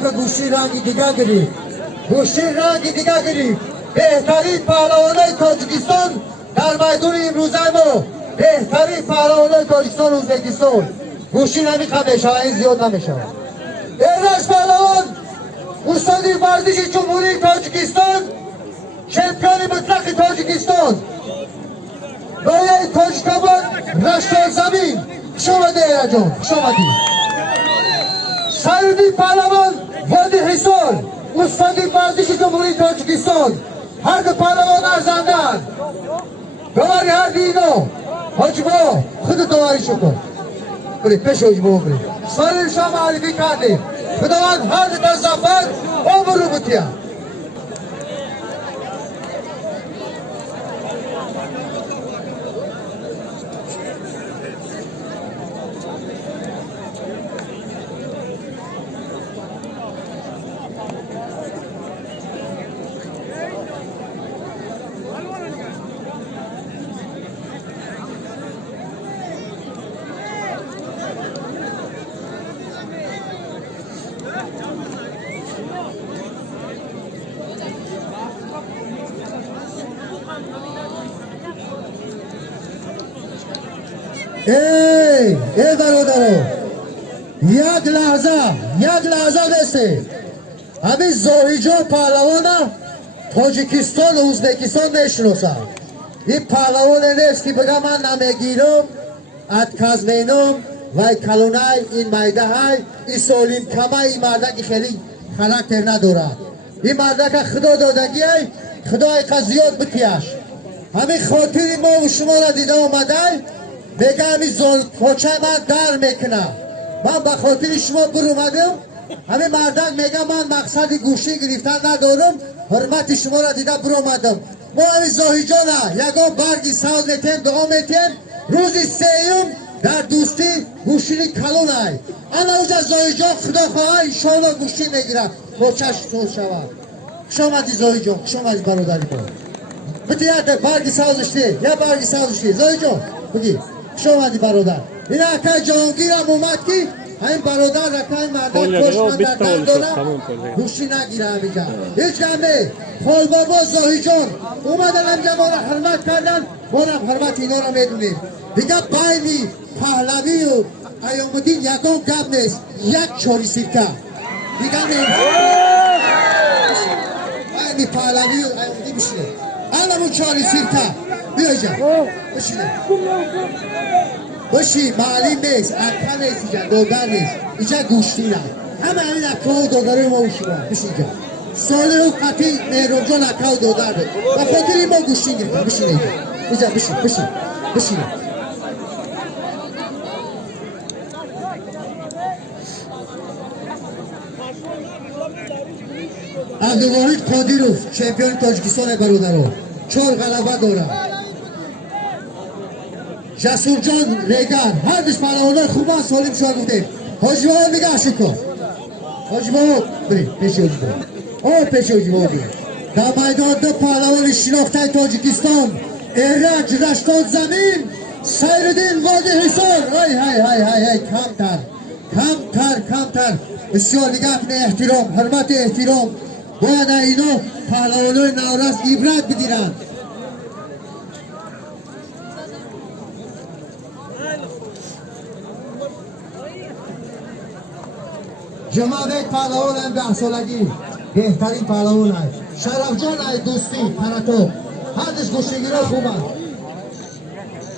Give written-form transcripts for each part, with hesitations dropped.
دفعه گوشی رنگی دیگه گرفت. گوشی رنگی دیگه گرفت. بهترین پهلوانای تاجیکستان در میدون امروزه ما، بهترین پهلوانای تاجیکستان ازبکستان. گوشی نمیخواد بشه، این زیاد نمیشه. ایرج پهلوان استاد ورزش جمهوری تاجیکستان، چمپیون مطلق تاجیکستان، لایه تاجیکاباد رشتان زمین. خوش آمدی ایرج جان، خوش آمدی. سیدی پهلوان وادی حصار، استاد ورزش جمهوری تاجیکستان. هر دو پهلوان ارزندن. داوری هر دینو حاجی با خود داوری شکن. بری پیش حاجی با بری. سال شما معرفی کردیم. خداوند هر در زفر عمر رو بتیم. ای برادرو، یک لحظه بسته. همین زاهیجان پهلوان تاجیکستان و ازبکستان نشناسم. این پهلوان نیست که بگم من نمیگیرم ات کزمینم و کلونای این میده های این سالیم کمه. این مرده که خیلی خراکتر ندارد. این مرده که خدا دادگی های خدای که زیاد بتیش. همین خاطری ما و شما را دیده آمده بگه همین زلفاچه من در میکنم. من به خاطر شما برومدم. همین مردک میگه من مقصد گوشی گرفتن ندارم، حرمت شما را دیده برومدم. ما همین زاهی جانه یکان برگی ساز میتیم، دعا میتیم. روز سیوم در دوستی گوشی کلونای. انا اوجه زاهی جان خدا خواه انشاءالله گوشی میگیرم. موچش سوز شود. شامدی زاهی جان، شامدی برادری کن. بطی یک برگی سازشتی، یا برگی سازشتی. زاهی جان بگی شامدی برادر. این اکای جانگیر هم اومد که این برادر رکای مردم کشمن در دم دارم گوشی نگیره همیجا. هیچ گمه خال بابا زاهی جان اومدن همجا ما را حرمت کردن. ما را حرمت اینا را میدونیم. دیگه بینی پهلوی و ایامدین یکان گب نیست. یک چاری سیرکه دیگه بینی پهلوی و ایامدین بشینه. الان چاری سیرکه بیا جا بشینه باشی. معلیم نیست، اکا نیست اینجا، دادر نیست اینجا گوشتی نه. همه همین اکا و دادره ما بشی اینجا. ساله و قطعی مهرام جان اکا و دادر بود و خاطر ما گوشتی گرفتم. بشین اینجا بشین. عبدالواحد قادیروف چمپیون تاجیکستان برادران 4 غلبه داره. جسور جان ریگر هر دیش پهلوانای خوبان سالم شما گفتیم. حاجی بابا نگه شکن. حاجی بابا بریم پیش حاجی بابا. پیش حاجی بابا بریم. در میدان دو پهلوان شناخته تاجیکستان ایرج رشتان زمین، سیرالدین وادی حصار. های کمتر بسیار نگه کنه. احترام حرمت احترام باید اینا پهلوانای نورست عبرت بگیرند. جماعت پهلوان هم 10 سالگی بهترین پهلوان هست. شرف جان های دوستی پراتو هر دش گوشتگیره خوب هست.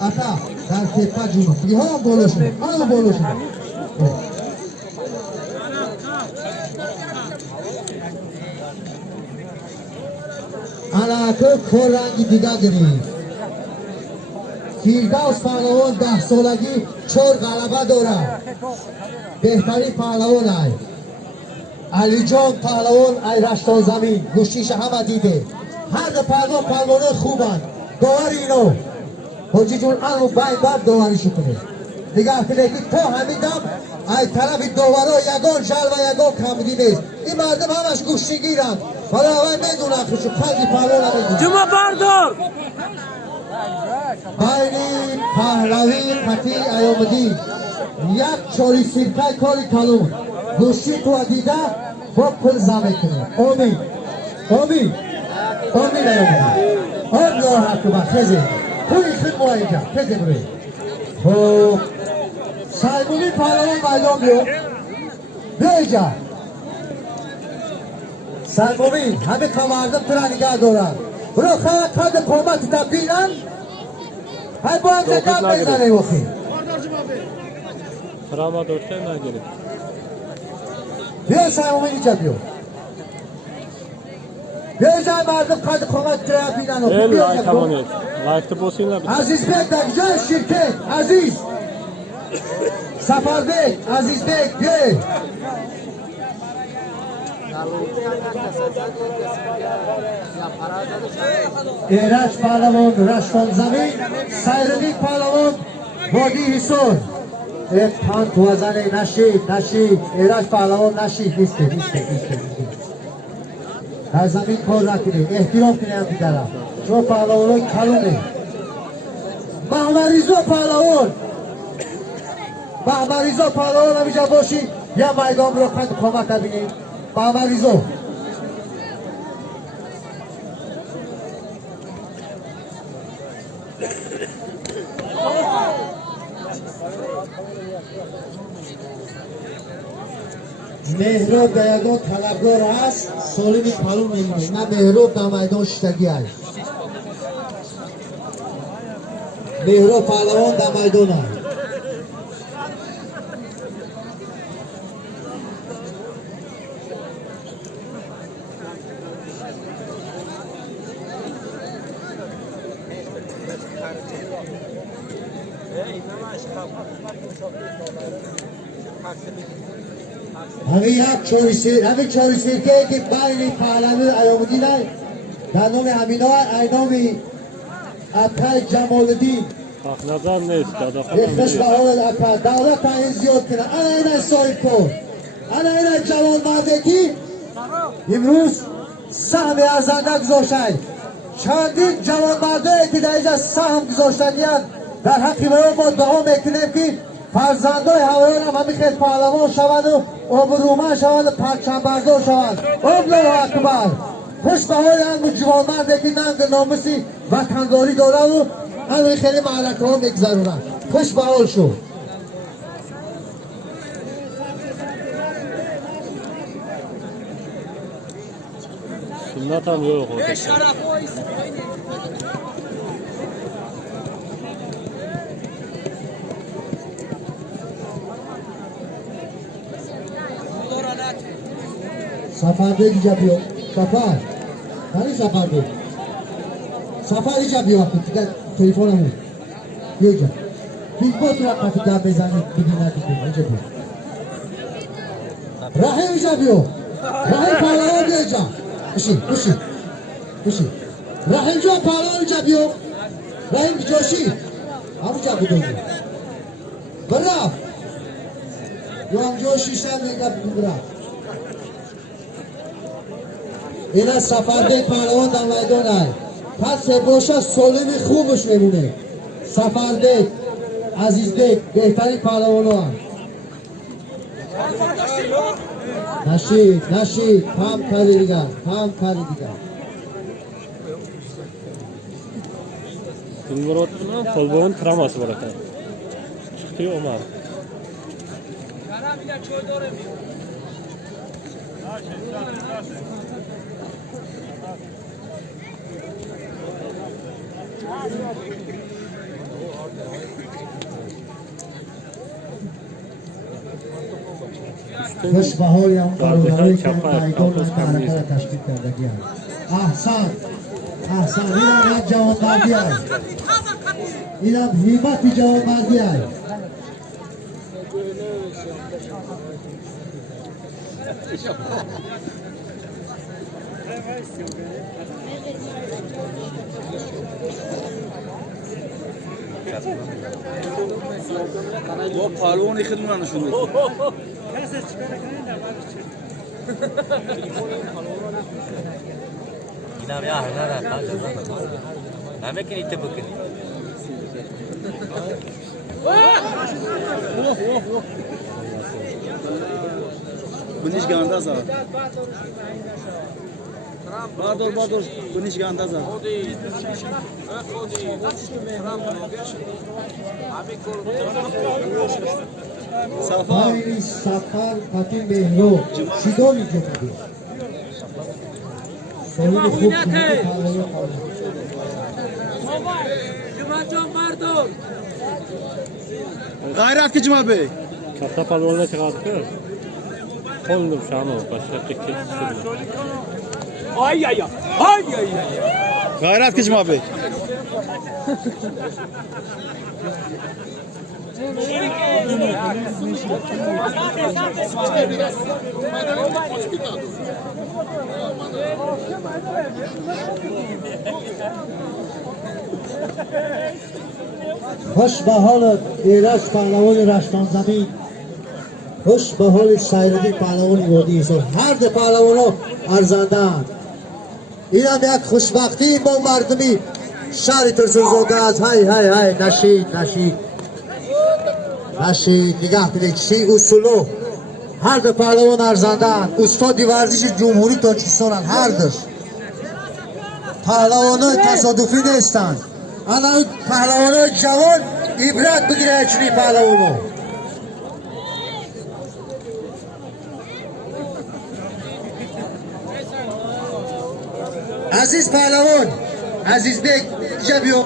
اتا در تپه جون دیگه ها هم بالا شده. علاقه کار رنگی دیگه گرید. فیردوس پهلوان 10 سالگی 4 غلبه داره. بهترین پهلوان های. علی جان پهلوان ای رشتان زمین گوشتیش همه دیده. هر دو پهلوان خوبن. داوری اینو حاجی جون الو بین بر داوریشو کنه. دیگه کنه که تا همین دم ای طرف داورا یگان جل و یگان کمدی نیست. این مردم همش گوشتی گیرن. حالا اول میدونن خوشو پنجی پهلوان هم میدونن. جمعه بردار بینی پهلوی قطعی ایامدی یک چاری سیرکای کاری کلون گوشتی تو دیده با پل زمه کنه آمین آمین آمین الله اکبر خیزی توی خود ما اینجا خیزی بروی خب سایمونی پهلوان میدان بیو بیا اینجا سایمونی همه کماردم ترا نگاه دارن برو خواه کد قومت تبدیلن های با هم زکات بزنه وقتی Rama 4 نگیره بیا سایمونی اینجا بیو بیا اینجا مردم کد قومت ترا بینن El like tamam et. Like bosinlar. عزیز بک در جای شرکت عزیز سفر بک عزیز بک بیه ایرش پهلوان رشتان زمین سیرلی پهلوان بادی حسون یک پان توزنه نشید ایرش پهلوان نشید نیسته در زمین کار نکنید احترام کنید هم دیگرم چون پهلوان های کلونه محمریزو پهلوان همیجا باشید یا میدان رو خود کمک ببینید محمریزو مهراب در یگان طلبگار هست سالمی پلون نمیده نه مهراب در میدان شتگی هست مهراب پهلوان در میدان هست همین چاری سرکه که بین پهلوی علامودی نه در نام همینا اینام اپر جمال الدین نظر نیست دادا اختش به حال اپر دولت این زیاد کنه انا این صاحب کن انا این جوان مردکی امروز سهم ارزنده گذاشتن چندین جوان مرده که در اینجا سهم گذاشتن در حقی ما دعا میکنیم که فرزندای هوایان هم همین خیلی پهلوان شوند و آبرومند شوند و پرچم بردار شوند الله اکبر خوش به حال هم جوانمرده که ننگ ناموسی وطنداری داره و همین خیلی معرکه ها میگذرونن خوش به حال شو سنت هم yok orada. Safar Bey diyeceğim yok. Safar. Hani Safar Bey? Safar diyeceğim yok. Telefona mı? Diyeceğim. Bir fotoğraf katıda bezanı bilgiler diyeceğim. Rahim diyeceğim yok. Rahim pahalı diyeceğim. Kışı. Rahim diyeceğim pahalı diyeceğim yok. Rahim Joshi. Amca bu diyeceğim. Bırak. Yok Joshi sen ne yaptın bırak. اینا سفرده پهلوان در میدان هست پس باشه سالمی خوبش میمونه سفرده عزیزده بهترین پهلوان ها نشید هم کاری دیگر Dilmurodni polvon kiramas bor ekan. Chiqdi Omar. خوش بهاری هم قرارهایی که میدان از معرکه را تشکیل کردگی هست احسان این هم یک جوانمردی هست این هم همت جوانمردی هست با پهلوانی خدمت نشون بده اینم یا هنر همه کنی تو بکنی Bunishga andaza. Bador. Bunishga andaza. Safar. Hayri Safar Fatih Mehro Şidon Cumhuriyeti. Soyunu خوب Cumhuriyeti Pahlavi kaldı. G'ayrat Kechimal Bey. Katta palvonlar chiqadi-ku. Qo'lni shano boshqa ketdi. Ay. G'ayrat Kechimal Bey. خوش به حال ایرج پهلوان رشتان زمین، خوش به حال سیردی پهلوان وادی ایزد. هر دو پهلوان ها ارزنده‌اند. این هم یک خوشبختی با مردمی شهر ترسوزاده است. های نشید نگاه کنید چی اصولو. هر دو پهلوان ارزنده‌اند. استاد ورزش جمهوری تاجیکستان هر دوش پهلوان‌های تصادفی نیستند. الان پهلوان‌های جوان عبرت بگیره چنین پهلوان‌ها. عزیز پهلوان، عزیز بیگ اینجا بیو.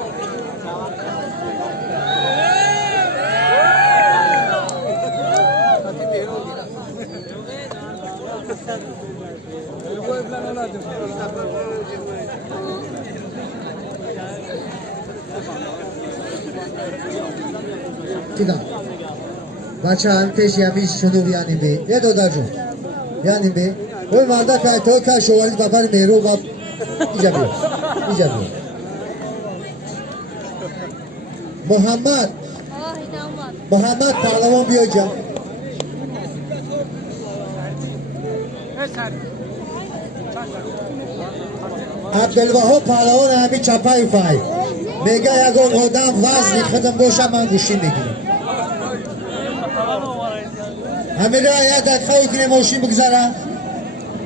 دیدم بچه هم پیش یمیش شنو یعنی بی یه دادا جون یعنی بی اوی مرده که تو که شواری بپر میرو با ایجا بیو محمد پهلوان بیا جا. عبدالوهاب پهلوان همی چپای فای میگه یکون آدم وزنی خودم باشم من گوشی میگیرم. همین را یک دقیقه کنه ماشین بگذارم.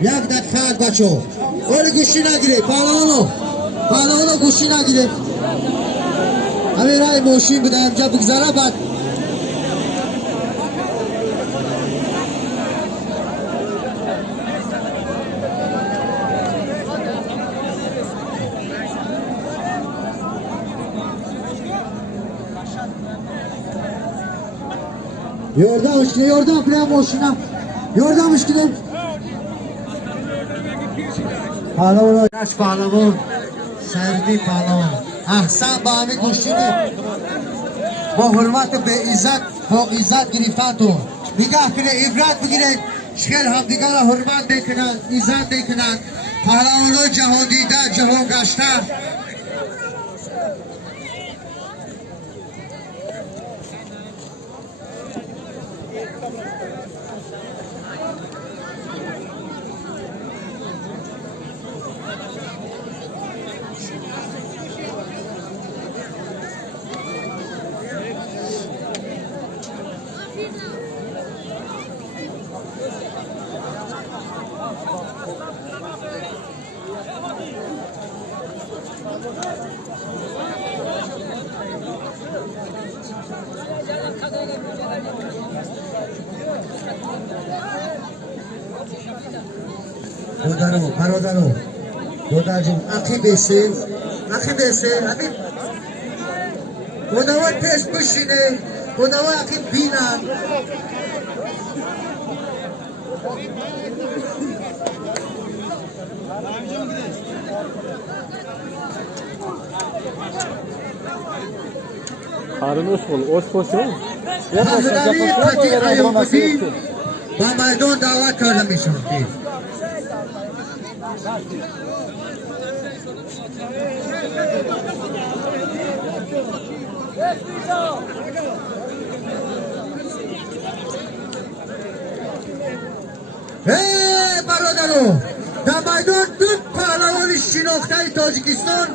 یک دقیقه بچه ها ولی گوشی نگیره. پهلوانو گوشی نگیره. همین را ماشین بده همجا بگذاره. بعد یاردمش کنه ماشینم یاردمش کنه. پهلوان سردی پهلوان احسن با همین گوشینه با حرمت و به عزت گرفتن تو نگاه کنه عبرت بگیره. شکل همدیگر حرمت بکنن عزت بکنن. پهلوان جهان دیده جهان گشته. برادرو دادر جون اخی بیسه همین خداوند پیش بشینه. خداوند اخی بینن. Qarın oş boşu. حضرت قطعی ایوبی با مردم دعوت کرده میشون. برادرو در میدان دو پهلوان شناخته تاجیکستان